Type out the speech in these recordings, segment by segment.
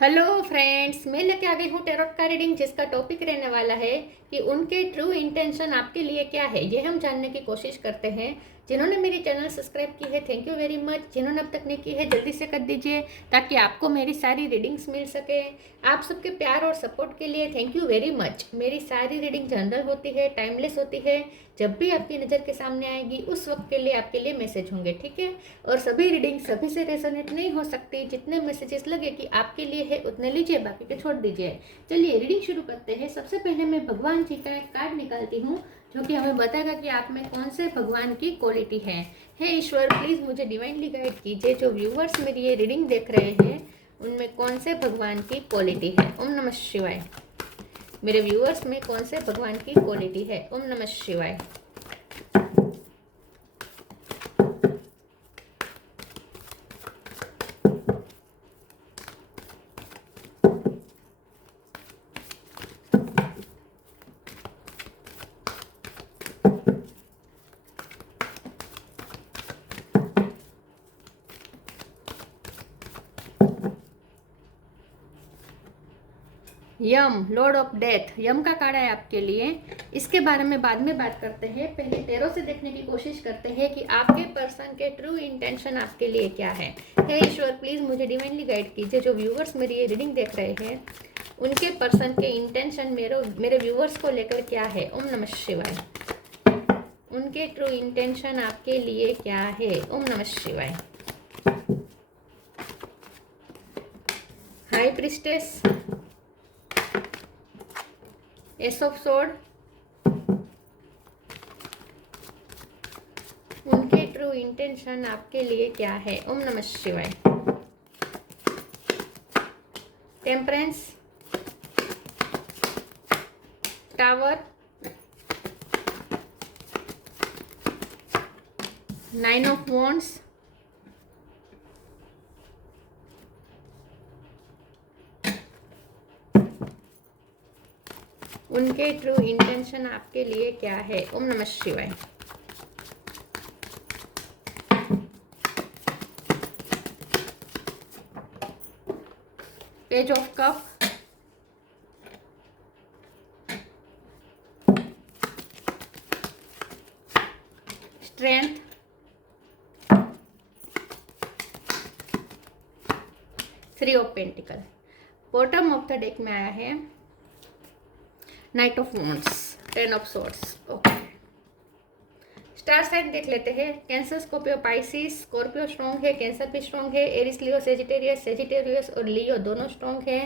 Hello friends, मैं लेके आ गई हूँ टैरोट का रीडिंग जिसका टॉपिक रहने वाला है कि उनके ट्रू इंटेंशन आपके लिए क्या है। ये हम जानने की कोशिश करते हैं। जिन्होंने मेरी चैनल सब्सक्राइब की है, थैंक यू वेरी मच। जिन्होंने अब तक नहीं की है, जल्दी से कर दीजिए ताकि आपको मेरी सारी रीडिंग्स मिल सके। आप सबके प्यार और सपोर्ट के लिए थैंक यू वेरी मच। मेरी सारी रीडिंग जनरल होती है, टाइमलेस होती है। जब भी आपकी नज़र के सामने आएगी उस वक्त के लिए आपके लिए मैसेज होंगे, ठीक है। और सभी रीडिंग सभी से रेजोनेट नहीं हो सकती। जितने मैसेजेस लगे कि आपके लिए है उतने लीजिए, बाकी के छोड़ दीजिए। चलिए रीडिंग शुरू करते हैं। सबसे पहले मैं भगवान जी का एक कार्ड निकालती हूँ जो कि हमें बताएगा कि आप में कौन से भगवान की क्वालिटी है। हे ईश्वर, प्लीज मुझे डिवाइनली गाइड कीजिए। जो व्यूवर्स मेरी ये रीडिंग देख रहे हैं उनमें कौन से भगवान की क्वालिटी है। ओम नमः शिवाय। मेरे व्यूवर्स में कौन से भगवान की क्वालिटी है। ओम नमः शिवाय। यम, लॉर्ड ऑफ डेथ, यम का कार्ड है आपके लिए। इसके बारे में बाद में बात करते हैं। पहले टैरो से देखने की कोशिश करते हैं कि आपके पर्सन के ट्रू इंटेंशन आपके लिए क्या है। हे ईश्वर, प्लीज मुझे डिवाइनली गाइड कीजिए। जो व्यूवर्स मेरी ये रीडिंग देख रहे हैं उनके पर्सन के इंटेंशन मेरे व्यूवर्स को लेकर क्या है। ओम नमः शिवाय। उनके ट्रू इंटेंशन आपके लिए क्या है। ओम नमः शिवाय। High priestess, ace of sword, उनके ट्रू इंटेंशन आपके लिए क्या है। ओम नमः शिवाय। Temperance, tower, nine of wands, उनके ट्रू इंटेंशन आपके लिए क्या है। ओम नमः शिवाय। Page of cup, strength, three of pentacle. Bottom of the deck में आया है knight of wands, ten of swords. Okay, star sign देख लेते हैं। Cancer, Scorpio, Pisces. Scorpio strong है, कैंसर भी स्ट्रॉन्ग है, एरिस, लियो, सेजिटेरियस और लियो दोनों स्ट्रॉन्ग है।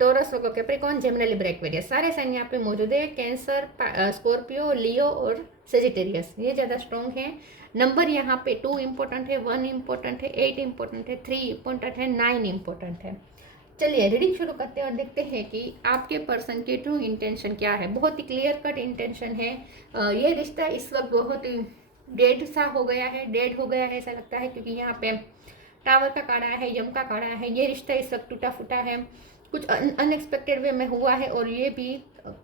टोरस, वर्गो, कैप्रिकॉर्न, जेमिनी, लिब्रा, एक्वेरियस सारे साइन यहाँ पे मौजूद है। कैंसर, स्कॉर्पियो, लियो और सेजिटेरियस ये ज़्यादा स्ट्रॉन्ग है। नंबर यहाँ पे 2 इंपॉर्टेंट है, 1 इंपॉर्टेंट है, 8 इंपॉर्टेंट है, 3 इंपॉर्टेंट है, 9 इंपॉर्टेंट है। चलिए रीडिंग शुरू करते हैं और देखते हैं कि आपके पर्सन की ट्रू इंटेंशन क्या है। बहुत ही क्लियर कट इंटेंशन है। ये रिश्ता इस वक्त बहुत ही डेड सा हो गया है, डेड हो गया है ऐसा लगता है, क्योंकि यहाँ पे टावर का कार्ड आया है, यम का कार्ड आया है। ये रिश्ता इस वक्त टूटा फूटा है, कुछ अनएक्सपेक्टेड वे में हुआ है और ये भी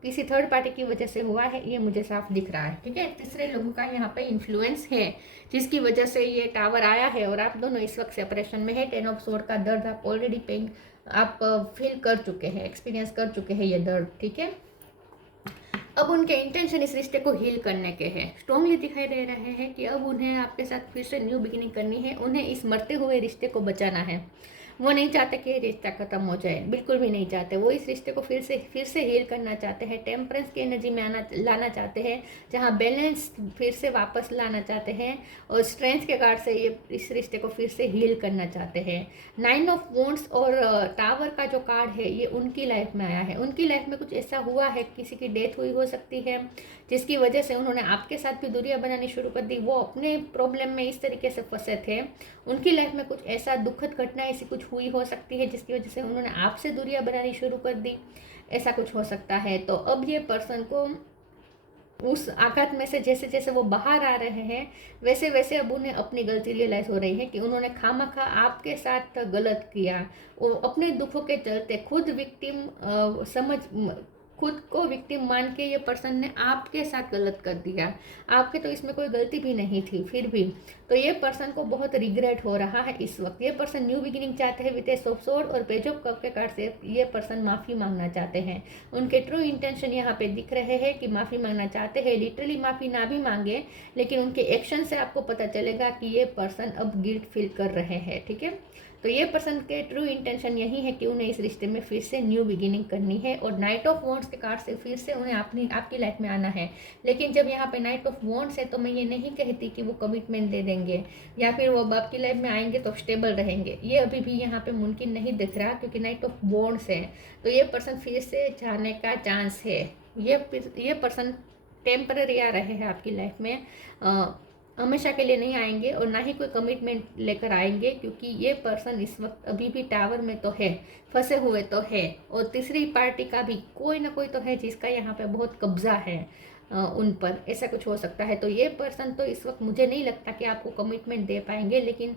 किसी थर्ड पार्टी की वजह से हुआ है, ये मुझे साफ दिख रहा है। ठीक है, तीसरे लोगों का यहाँ पे इन्फ्लुएंस है जिसकी वजह से ये टावर आया है और आप दोनों इस वक्त सेपरेशन में है। 10 ऑफ सोर्ड का दर्द आप ऑलरेडी पेन आप फील कर चुके हैं, एक्सपीरियंस कर चुके हैं ये दर्द। ठीक है, अब उनके इंटेंशन इस रिश्ते को हील करने के हैं। स्ट्रांगली दिखाई दे रहे हैं कि अब उन्हें आपके साथ फिर से न्यू बिगिनिंग करनी है, उन्हें इस मरते हुए रिश्ते को बचाना है। वो नहीं चाहते कि ये रिश्ता खत्म हो जाए, बिल्कुल भी नहीं चाहते। वो इस रिश्ते को फिर से हील करना चाहते हैं, टेम्परेंस की एनर्जी में लाना चाहते हैं, जहाँ बैलेंस फिर से वापस लाना चाहते हैं और स्ट्रेंथ के कार्ड से ये इस रिश्ते को फिर से हील करना चाहते हैं। 9 ऑफ वॉन्ड्स और टावर का जो कार्ड है ये उनकी लाइफ में आया है। उनकी लाइफ में कुछ ऐसा हुआ है, किसी की डेथ हुई हो सकती है जिसकी वजह से उन्होंने आपके साथ भी दूरियां बनानी शुरू कर दी। वो अपने प्रॉब्लम में इस तरीके से फंसे थे, उनकी लाइफ में कुछ ऐसा दुखद घटना ऐसी कुछ हुई हो सकती है जिसकी वजह से उन्होंने आपसे दूरियां बनानी शुरू कर दी, ऐसा कुछ हो सकता है। तो अब ये पर्सन को उस आघात में से जैसे जैसे वो बाहर आ रहे हैं वैसे वैसे अब उन्हें अपनी गलती रियलाइज हो रही है कि उन्होंने खामखा आपके साथ गलत किया। वो अपने दुखों के चलते खुद विक्टिम समझ खुद को विक्टिम मान के ये पर्सन ने आपके साथ गलत कर दिया। आपके तो इसमें कोई गलती भी नहीं थी, फिर भी तो ये पर्सन को बहुत रिग्रेट हो रहा है इस वक्त। ये पर्सन न्यू बिगिनिंग चाहते हैं विद ए ऑफ सोर्ड और पेज ऑफ कप के कार्ड से ये पर्सन माफ़ी मांगना चाहते हैं। उनके ट्रू इंटेंशन यहाँ पे दिख रहे हैं कि माफ़ी मांगना चाहते हैं। लिटरली माफ़ी ना भी मांगे, लेकिन उनके एक्शन से आपको पता चलेगा कि ये पर्सन अब गिल्ट फील कर रहे हैं। ठीक है, तो ये पर्सन के ट्रू इंटेंशन यही है कि उन्हें इस रिश्ते में फिर से न्यू बिगिनिंग करनी है और नाइट ऑफ वॉन्ड्स के कार्ड से फिर से उन्हें आपकी लाइफ में आना है। लेकिन जब यहाँ पे नाइट ऑफ वॉन्ड्स है तो मैं ये नहीं कहती कि वो कमिटमेंट दे देंगे या फिर वो अब आपकी लाइफ में आएंगे तो स्टेबल रहेंगे। ये अभी भी यहाँ पे मुमकिन नहीं दिख रहा, क्योंकि नाइट ऑफ वॉन्ड्स है। तो ये पर्सन फिर से जाने का चांस है। ये पर्सन टेम्पररी आ रहे हैं आपकी लाइफ में, हमेशा के लिए नहीं आएंगे और ना ही कोई कमिटमेंट लेकर आएंगे, क्योंकि ये पर्सन इस वक्त अभी भी टावर में तो है, फंसे हुए तो है, और तीसरी पार्टी का भी कोई ना कोई तो है जिसका यहाँ पे बहुत कब्जा है उन पर, ऐसा कुछ हो सकता है। तो ये पर्सन तो इस वक्त मुझे नहीं लगता कि आपको कमिटमेंट दे पाएंगे, लेकिन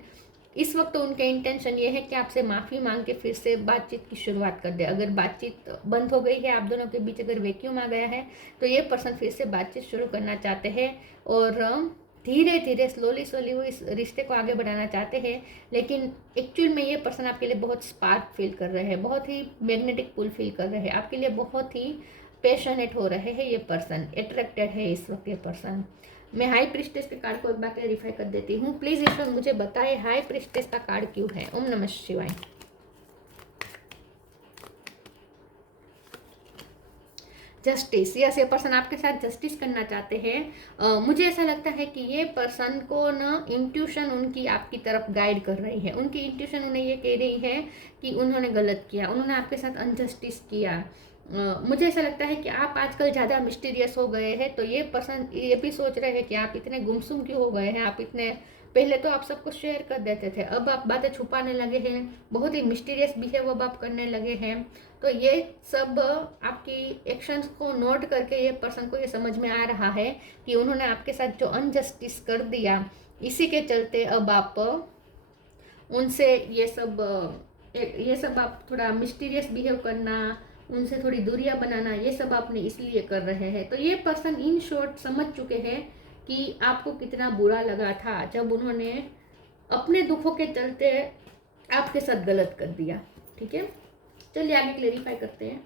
इस वक्त तो उनका इंटेंशन ये है कि आपसे माफ़ी मांग के फिर से बातचीत की शुरुआत कर दे। अगर बातचीत बंद हो गई है, आप दोनों के बीच अगर वैक्यूम आ गया है, तो ये पर्सन फिर से बातचीत शुरू करना चाहते हैं और धीरे धीरे स्लोली वो इस रिश्ते को आगे बढ़ाना चाहते हैं। लेकिन एक्चुअल में ये पर्सन आपके लिए बहुत स्पार्क फील कर रहे हैं, बहुत ही मैग्नेटिक पुल फील कर रहे हैं, आपके लिए बहुत ही पैशनेट हो रहे हैं। ये पर्सन अट्रैक्टेड है इस वक्त ये पर्सन। मैं हाई प्रिस्टेस के कार्ड को एक बार क्लैरिफाई कर देती हूँ। प्लीज़ ईश्वर मुझे बताए हाई प्रिस्टेस का कार्ड क्यों है। ओम नमः शिवाय। जस्टिस, यस, ये पर्सन आपके साथ जस्टिस करना चाहते हैं। मुझे ऐसा लगता है कि ये पर्सन को ना इंट्यूशन उनकी आपकी तरफ गाइड कर रही है। उनकी इंट्यूशन उन्हें ये कह रही है कि उन्होंने गलत किया, उन्होंने आपके साथ अनजस्टिस किया। मुझे ऐसा लगता है कि आप आजकल ज़्यादा मिस्टीरियस हो गए हैं, तो ये पर्सन ये भी सोच रहे हैं कि आप इतने गुमसुम क्यों हो गए हैं। आप इतने पहले तो आप सब कुछ शेयर कर देते थे, अब आप बातें छुपाने लगे हैं, बहुत ही मिस्टीरियस बिहेव अब आप करने लगे हैं। तो ये सब आपकी एक्शंस को नोट करके ये पर्सन को ये समझ में आ रहा है कि उन्होंने आपके साथ जो अनजस्टिस कर दिया, इसी के चलते अब आप उनसे ये सब आप थोड़ा मिस्टीरियस बिहेव करना, उनसे थोड़ी दूरियां बनाना, ये सब आपने इसलिए कर रहे हैं। तो ये पर्सन इन शॉर्ट समझ चुके हैं कि आपको कितना बुरा लगा था जब उन्होंने अपने दुखों के चलते आपके साथ गलत कर दिया। ठीक है, चलिए आगे क्लेरिफाई करते हैं।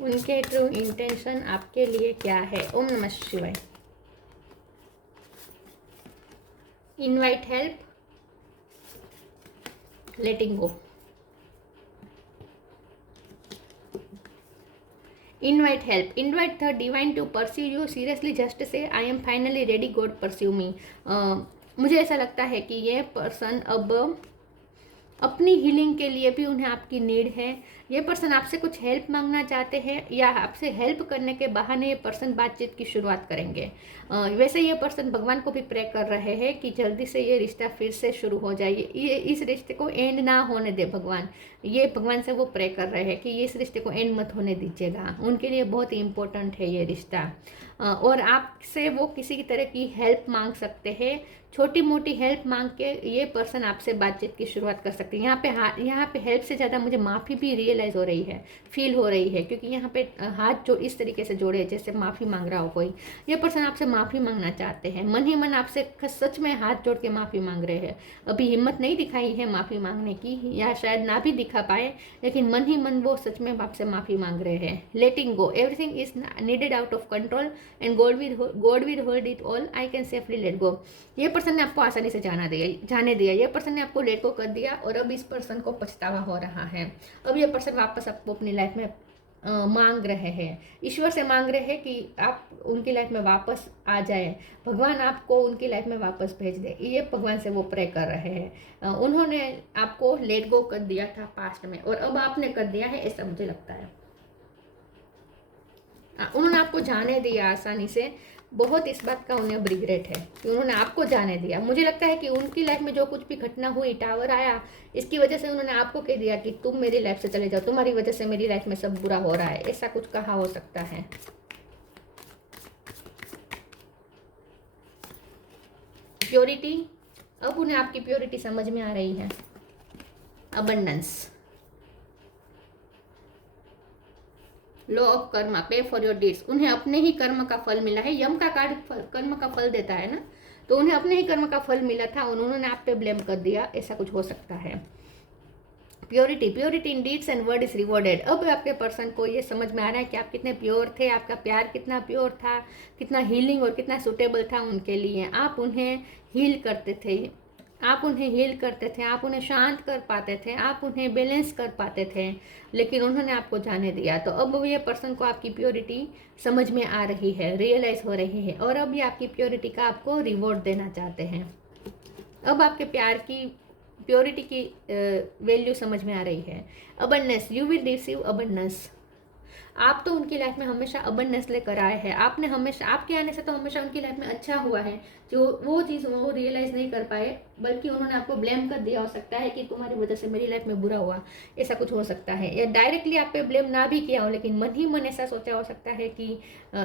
उनके ट्रू इंटेंशन आपके लिए क्या है। ओम नमः शिवाय। Invite help, letting go. Invite help. Invite the divine to pursue you. Seriously, just say I am finally ready. God pursue me. मुझे ऐसा लगता है कि ये पर्सन अब अपनी हीलिंग के लिए भी उन्हें आपकी नीड है। ये पर्सन आपसे कुछ हेल्प मांगना चाहते हैं या आपसे हेल्प करने के बहाने ये पर्सन बातचीत की शुरुआत करेंगे। वैसे ये पर्सन भगवान को भी प्रे कर रहे हैं कि जल्दी से ये रिश्ता फिर से शुरू हो जाए, ये इस रिश्ते को एंड ना होने दे भगवान। ये भगवान से वो प्रे कर रहे हैं कि इस रिश्ते को एंड मत होने दीजिएगा। उनके लिए बहुत ही इम्पोर्टेंट है ये रिश्ता, और आपसे वो किसी की तरह की हेल्प मांग सकते हैं। छोटी मोटी हेल्प मांग के ये पर्सन आपसे बातचीत की शुरुआत कर सकते हैं। यहाँ पे हेल्प से ज़्यादा मुझे माफ़ी भी रियलाइज़ हो रही है, फील हो रही है, क्योंकि यहाँ पे हाथ जो इस तरीके से जोड़े जैसे माफ़ी मांग रहा हो कोई। ये पर्सन आपसे माफ़ी मांगना चाहते हैं, मन ही मन आपसे सच में हाथ जोड़ के माफ़ी मांग रहे हैं। अभी हिम्मत नहीं दिखाई है माफ़ी मांगने की, या शायद ना भी दिखा पाए, लेकिन मन ही मन वो सच में आपसे माफ़ी मांग रहे हैं। Letting go, everything is needed out of control and God will hold it all, I can safely let go. ये पर्सन ने आपको आसानी से जाने दिया। ये पर्सन ने आपको लेट गो कर दिया और अब इस पर्सन को पछतावा हो रहा है। अब ये पर्सन वापस आपको अपनी लाइफ में मांग रहे हैं, ईश्वर से मांग रहे हैं कि आप उनकी लाइफ में वापस आ जाए, भगवान आपको उनकी लाइफ में वापस भेज दे। ये भगवान से वो प्रे कर रहे हैं। उन्होंने आपको लेट गो कर दिया था पास्ट में और अब आपने कर दिया है, ऐसा मुझे लगता है। उन्होंने आपको जाने दिया आसानी से, बहुत इस बात का उन्हें अब रिग्रेट है कि उन्होंने आपको जाने दिया। मुझे लगता है कि उनकी लाइफ में जो कुछ भी घटना हुई, टावर आया, इसकी वजह से उन्होंने आपको कह दिया कि तुम मेरी लाइफ से चले जाओ, तुम्हारी वजह से मेरी लाइफ में सब बुरा हो रहा है, ऐसा कुछ कहा हो सकता है। प्योरिटी, अब उन्हें आपकी प्योरिटी समझ में आ रही है। अबंडेंस, लॉ ऑफ कर्मा, पे फॉर योर डीड्स, उन्हें अपने ही कर्म का फल मिला है। यम का कार्ड कर्म का फल देता है ना, तो उन्हें अपने ही कर्म का फल मिला था, उन्होंने आप पे ब्लेम कर दिया, ऐसा कुछ हो सकता है। Purity, purity in deeds and word is rewarded, अब आपके पर्सन को ये समझ में आ रहा है कि आप कितने प्योर थे, आपका प्यार कितना प्योर था, कितना हीलिंग और कितना सुटेबल था उनके लिए। आप उन्हें हील करते थे, आप उन्हें हील करते थे, आप उन्हें शांत कर पाते थे, आप उन्हें बैलेंस कर पाते थे, लेकिन उन्होंने आपको जाने दिया। तो अब ये पर्सन को आपकी प्योरिटी समझ में आ रही है, रियलाइज हो रही है, और अब ये आपकी प्योरिटी का आपको रिवॉर्ड देना चाहते हैं। अब आपके प्यार की प्योरिटी की वैल्यू समझ में आ रही है। Abundance, you will receive abundance, आप तो उनकी लाइफ में हमेशा अबंडेंस लेकर आए हैं, आपने हमेशा, आपके आने से तो हमेशा उनकी लाइफ में अच्छा हुआ है, जो वो चीज़ वो रियलाइज़ नहीं कर पाए, बल्कि उन्होंने आपको ब्लेम कर दिया हो सकता है कि तुम्हारी वजह से मेरी लाइफ में बुरा हुआ, ऐसा कुछ हो सकता है। या डायरेक्टली आप पे ब्लेम ना भी किया हो, लेकिन मन ही मन ऐसा सोचा हो सकता है कि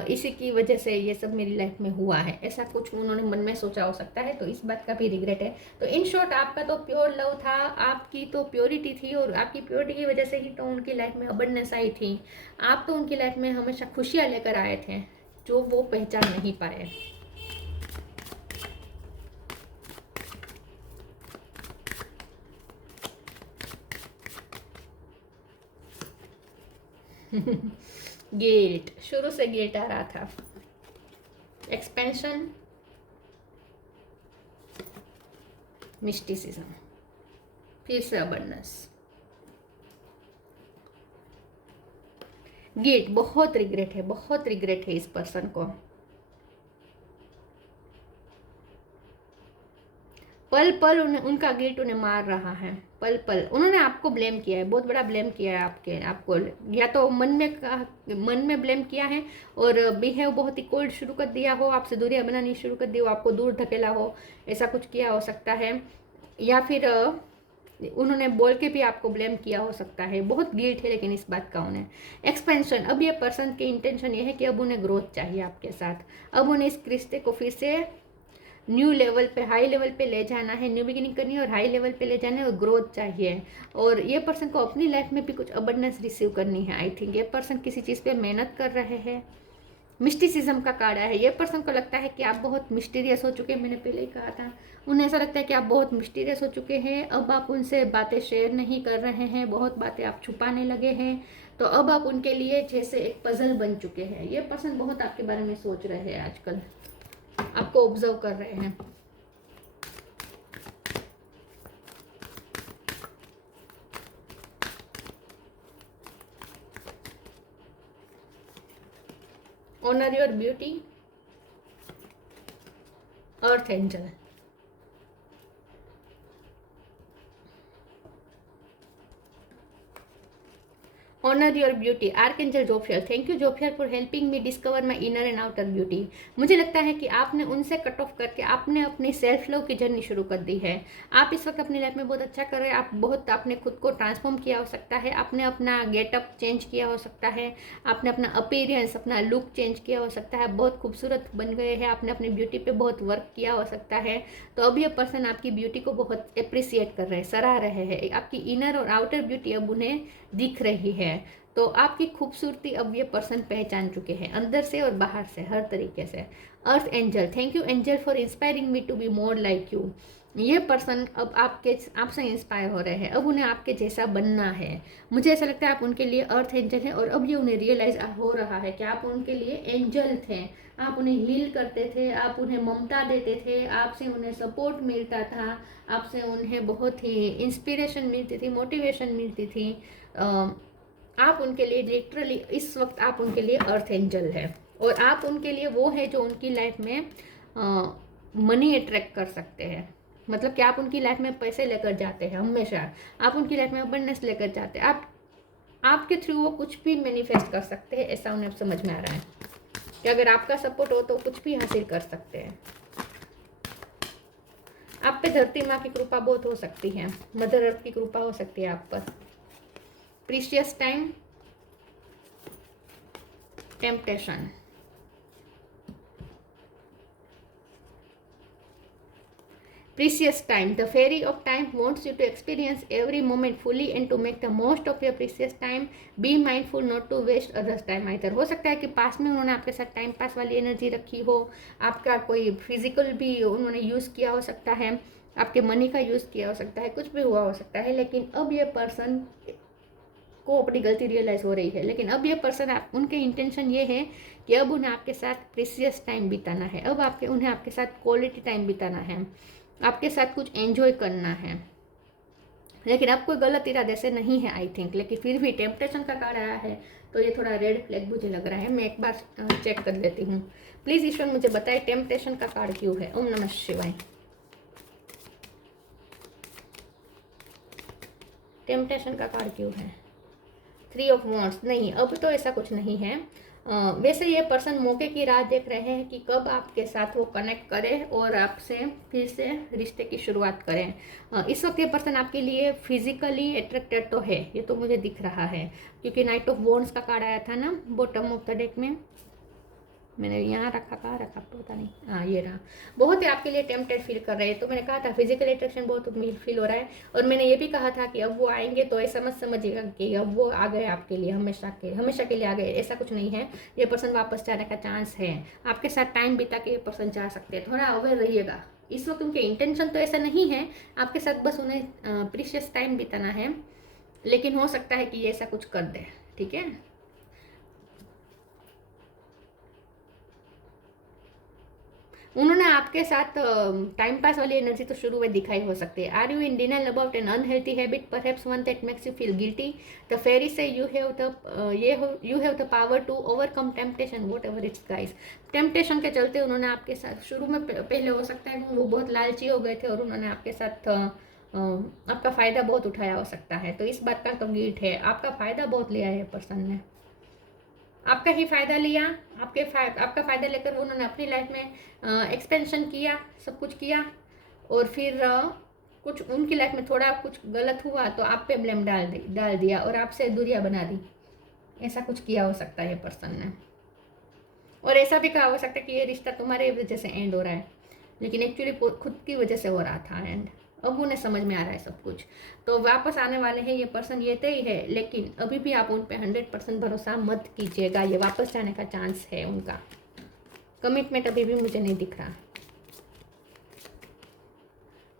इसी की वजह से ये सब मेरी लाइफ में हुआ है, ऐसा कुछ उन्होंने मन में सोचा हो सकता है, तो इस बात का भी रिग्रेट है। तो इन शॉर्ट, आपका तो प्योर लव था, आपकी तो प्योरिटी थी, और आपकी प्योरिटी की वजह से ही तो उनकी लाइफ में अबंडेंस आई थी। आप तो उनकी लाइफ में हमेशा खुशियाँ लेकर आए थे, जो वो पहचान नहीं पाए। गिल्ट, शुरू से गिल्ट आ रहा था। एक्सपेंशन, मिस्टिसिज्म, फिर से अबंडेंस, गिल्ट, बहुत रिग्रेट है, बहुत रिग्रेट है इस पर्सन को। पल पल उनका गिल्ट उन्हें मार रहा है, पल पल उन्होंने आपको ब्लेम किया है, बहुत बड़ा ब्लेम किया है आपको, या तो मन में ब्लेम किया है, और बिहेव बहुत ही कोल्ड शुरू कर दिया हो, आपसे दूरियां बनानी शुरू कर दी हो, आपको दूर धकेला हो, ऐसा कुछ किया हो सकता है। या फिर उन्होंने बोल के भी आपको ब्लेम किया हो सकता है, बहुत गिल्ट है लेकिन इस बात का उन्हें। एक्सपेंशन, अब ये पर्सन की इंटेंशन ये है कि अब उन्हें ग्रोथ चाहिए आपके साथ, अब उन्हें इस रिश्ते को फिर से न्यू लेवल पे, हाई लेवल पे ले जाना है, न्यू बिगिनिंग करनी है और हाई लेवल पे ले जाना है, और ग्रोथ चाहिए। और ये पर्सन को अपनी लाइफ में भी कुछ अबंडेंस रिसीव करनी है। आई थिंक ये पर्सन किसी चीज़ पे मेहनत कर रहे हैं। मिस्टिसिज्म का कार्ड है, ये पर्सन को लगता है कि आप बहुत मिस्टीरियस हो चुके हैं, मैंने पहले ही कहा था, उन्हें ऐसा लगता है कि आप बहुत मिस्टीरियस हो चुके हैं, अब आप उनसे बातें शेयर नहीं कर रहे हैं, बहुत बातें आप छुपाने लगे हैं, तो अब आप उनके लिए जैसे एक पजल बन चुके हैं। ये पर्सन बहुत आपके बारे में सोच रहे हैं आजकल, आपको ऑब्जर्व कर रहे हैं। Honour your beauty, earth angel, honour your beauty, archangel Jophiel, thank you Jophiel for helping me discover my inner and outer beauty. मुझे लगता है कि आपने उनसे कट ऑफ करके आपने अपनी सेल्फ लव की जर्नी शुरू कर दी है। आप इस वक्त अपनी लाइफ में बहुत अच्छा कर रहे हैं, आप बहुत, आपने खुद को ट्रांसफॉर्म किया हो सकता है, आपने अपना गेटअप चेंज किया हो सकता है, आपने अपना अपीयरेंस, अपना लुक चेंज किया हो सकता है, बहुत खूबसूरत बन गए हैं, आपने अपनी ब्यूटी पे बहुत वर्क किया हो सकता है। तो अब ये पर्सन आपकी ब्यूटी को बहुत अप्रिसिएट कर रहे हैं, सराह रहे हैं, आपकी इनर और आउटर ब्यूटी अब उन्हें दिख रही है। तो आपकी खूबसूरती अब ये पर्सन पहचान चुके हैं, अंदर से और बाहर से, हर तरीके से। Earth angel, thank you angel for inspiring me to be more like you. ये पर्सन अब आपसे इंस्पायर हो रहे हैं, अब उन्हें आपके जैसा बनना है। मुझे ऐसा लगता है आप उनके लिए अर्थ एंजल है, और अब ये उन्हें रियलाइज हो रहा है कि आप उनके लिए एंजल थे, आप उन्हें हील करते थे, आप उन्हें ममता देते थे, आपसे उन्हें सपोर्ट मिलता था, आपसे उन्हें बहुत ही इंस्पिरेशन मिलती थी, मोटिवेशन मिलती थी। आप उनके लिए लिटरली इस वक्त आप उनके लिए अर्थ एंजल है, और आप उनके लिए वो है जो उनकी लाइफ में मनी अट्रैक्ट कर सकते हैं। मतलब कि आप उनकी लाइफ में पैसे लेकर जाते हैं, हमेशा आप उनकी लाइफ में अबंडेंस लेकर जाते हैं, आपके थ्रू वो कुछ भी मैनिफेस्ट कर सकते हैं, ऐसा उन्हें समझ में आ रहा है कि अगर आपका सपोर्ट हो तो कुछ भी हासिल कर सकते हैं। आप पे धरती माँ की कृपा बहुत हो सकती है, मदर अर्थ की कृपा हो सकती है आप पर। Precious time, temptation, Precious time. The fairy of time wants you to experience every moment fully and to make the most of your precious time. Be mindful not to waste others time either. हो सकता है कि पास में उन्होंने आपके साथ time pass वाली energy रखी हो, आपका कोई फिजिकल भी उन्होंने यूज़ किया हो सकता है, आपके मनी का यूज़ किया हो सकता है, कुछ भी हुआ हो सकता है, लेकिन अब ये पर्सन को अपनी गलती रियलाइज़ हो रही है। लेकिन अब ये पर्सन आप उनके इंटेंशन ये है कि अब उन्हें आपके साथ प्रीसियस टाइम बिताना है, अब उन्हें आपके साथ क्वालिटी टाइम बिताना है, आपके साथ कुछ एंजॉय करना है। लेकिन अब कोई गलत इरादे से नहीं है आई थिंक, लेकिन फिर भी टेम्पटेशन का कार्ड आया है तो ये थोड़ा रेड फ्लैग मुझे लग रहा है। मैं एक बार चेक कर लेती हूँ। प्लीज़ ईश्वर मुझे बताए टेम्पटेशन का कार्ड क्यों है। ओम नमः शिवाय। टेम्पटेशन का कार्ड क्यों है? 3 ऑफ वॉन्ड्स। नहीं, अब तो ऐसा कुछ नहीं है। वैसे ये पर्सन मौके की राह देख रहे हैं कि कब आपके साथ वो कनेक्ट करें और आपसे फिर से रिश्ते की शुरुआत करें। इस वक्त ये पर्सन आपके लिए फिजिकली अट्रैक्टेड तो है, ये तो मुझे दिख रहा है, क्योंकि नाइट ऑफ वॉन्ड्स का कार्ड आया था ना बॉटम ऑफ द डेक में। मैंने यहाँ रखा, कहाँ रखा पता नहीं, हाँ ये रहा। बहुत ही आपके लिए टेम्पटेड फील कर रहे हैं। तो मैंने कहा था फिजिकल अट्रैक्शन बहुत फील हो रहा है, और मैंने ये भी कहा था कि अब वो आएंगे तो ऐसा मत समझिएगा कि अब वो आ गए आपके लिए हमेशा के लिए आ गए, ऐसा कुछ नहीं है। ये पर्सन वापस जाने का चांस है, आपके साथ टाइम बिता के ये पर्सन जा सकते हैं। थोड़ा अवेयर रहिएगा। इस वक्त उनके इंटेंशन तो ऐसा नहीं है, आपके साथ बस उन्हें प्रीशियस टाइम बिताना है, लेकिन हो सकता है कि ये ऐसा कुछ कर दे। ठीक है, उन्होंने आपके साथ टाइम पास वाली एनर्जी तो शुरू में दिखाई हो सकती है। Are you in denial about an unhealthy habit, perhaps one that makes you feel guilty? The fairy says you have the power to overcome temptation whatever it's guys. Temptation के चलते उन्होंने आपके साथ शुरू में पहले हो सकता है वो बहुत लालची हो गए थे और उन्होंने आपके साथ आपका फ़ायदा बहुत उठाया हो सकता है। तो इस बात का तो गिल्ट है, आपका फ़ायदा बहुत लिया है पर्सन ने, आपका ही फ़ायदा लिया, आपका फ़ायदा लेकर उन्होंने अपनी लाइफ में एक्सपेंशन किया, सब कुछ किया, और फिर कुछ उनकी लाइफ में थोड़ा कुछ गलत हुआ तो आप पे ब्लेम डाल दिया और आपसे दूरियां बना दी। ऐसा कुछ किया हो सकता है पर्सन ने, और ऐसा भी कहा हो सकता है कि ये रिश्ता तुम्हारे वजह से एंड हो रहा है, लेकिन एक्चुअली खुद की वजह से हो रहा था एंड। अब उन्हें समझ में आ रहा है सब कुछ, तो वापस आने वाले हैं ये पर्सन, ये तय है। लेकिन अभी भी आप उन पे 100% भरोसा मत कीजिएगा, ये वापस जाने का चांस है उनका। कमिटमेंट अभी भी मुझे नहीं दिख रहा।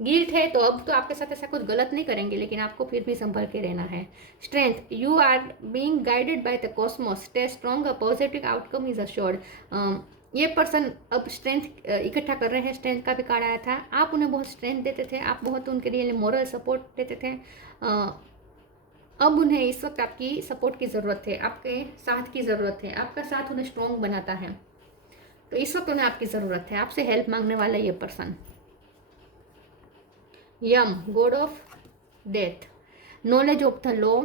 गिल्ट है तो अब तो आपके साथ ऐसा कुछ गलत नहीं करेंगे, लेकिन आपको फिर भी संभल के रहना है। Strength, you are being guided by the cosmos, stay strong, a positive outcome is assured. ये पर्सन अब स्ट्रेंथ इकट्ठा कर रहे हैं। स्ट्रेंथ का भी कार्ड आया था, आप उन्हें बहुत स्ट्रेंथ देते थे, आप बहुत उनके लिए मोरल सपोर्ट देते थे। अब उन्हें इस वक्त आपकी सपोर्ट की ज़रूरत है, आपके साथ की ज़रूरत है, आपका साथ उन्हें स्ट्रॉन्ग बनाता है। तो इस वक्त उन्हें आपकी ज़रूरत है, आपसे हेल्प मांगने वाला ये person. Yama, god of death, knowledge of the law,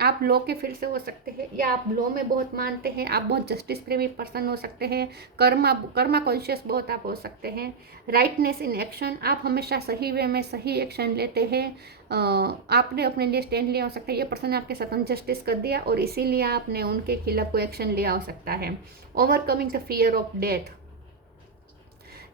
आप लॉ के फील्ड से हो सकते हैं, या आप लॉ में बहुत मानते हैं, आप बहुत जस्टिस प्रेमी पर्सन हो सकते हैं, कर्मा कॉन्शियस बहुत आप हो सकते हैं। राइटनेस इन एक्शन, आप हमेशा सही वे में सही एक्शन लेते हैं, आपने अपने लिए स्टैंड लिया हो सकता है। ये पर्सन ने आपके साथ अनजस्टिस कर दिया और इसीलिए आपने उनके खिलाफ कोई एक्शन लिया हो सकता है। Overcoming the fear of death,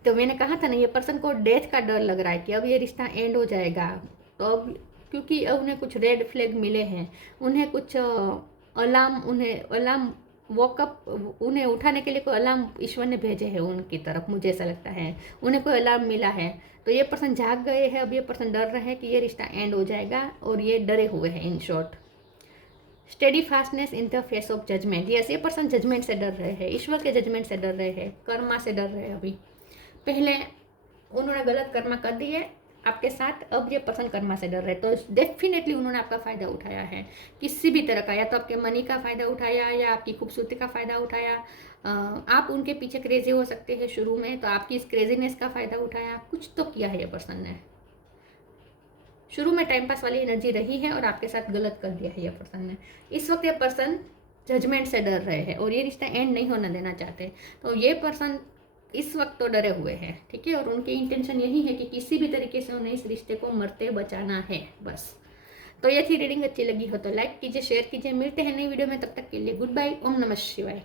तो मैंने कहा था ना ये पर्सन को डेथ का डर लग रहा है कि अब ये रिश्ता एंड हो जाएगा। तो अब क्योंकि अब उन्हें कुछ रेड फ्लैग मिले हैं, उन्हें कुछ अलार्म वॉकअप, उन्हें उठाने के लिए कोई अलार्म ईश्वर ने भेजे हैं उनकी तरफ, मुझे ऐसा लगता है उन्हें कोई अलार्म मिला है। तो ये पर्सन जाग गए हैं, अब ये पर्सन डर रहे हैं कि ये रिश्ता एंड हो जाएगा और ये डरे हुए हैं in short. Steady fastness in the face of judgement, yes ये पर्सन जजमेंट से डर रहे हैं, ईश्वर के जजमेंट से डर रहे हैं, कर्मा से डर रहे हैं। अभी पहले उन्होंने गलत कर्मा कर दिए आपके साथ, अब ये पर्सन कर्मा से डर रहे, तो डेफिनेटली उन्होंने आपका फ़ायदा उठाया है किसी भी तरह का, या तो आपके मनी का फ़ायदा उठाया या आपकी खूबसूरती का फ़ायदा उठाया। आप उनके पीछे क्रेजी हो सकते हैं शुरू में, तो आपकी इस क्रेजीनेस का फ़ायदा उठाया, कुछ तो किया है ये पर्सन ने। शुरू में टाइम पास वाली एनर्जी रही है और आपके साथ गलत कर दिया है ये पर्सन ने। इस वक्त ये पर्सन जजमेंट से डर रहे हैं और ये रिश्ता एंड नहीं होना देना चाहते। तो ये पर्सन इस वक्त तो डरे हुए हैं, ठीक है, और उनकी इंटेंशन यही है कि किसी भी तरीके से उन्हें इस रिश्ते को मरते बचाना है बस। तो ये थी रीडिंग, अच्छी लगी हो तो लाइक कीजिए, शेयर कीजिए, मिलते हैं नई वीडियो में, तब तक के लिए गुड बाय, ओम नमः शिवाय।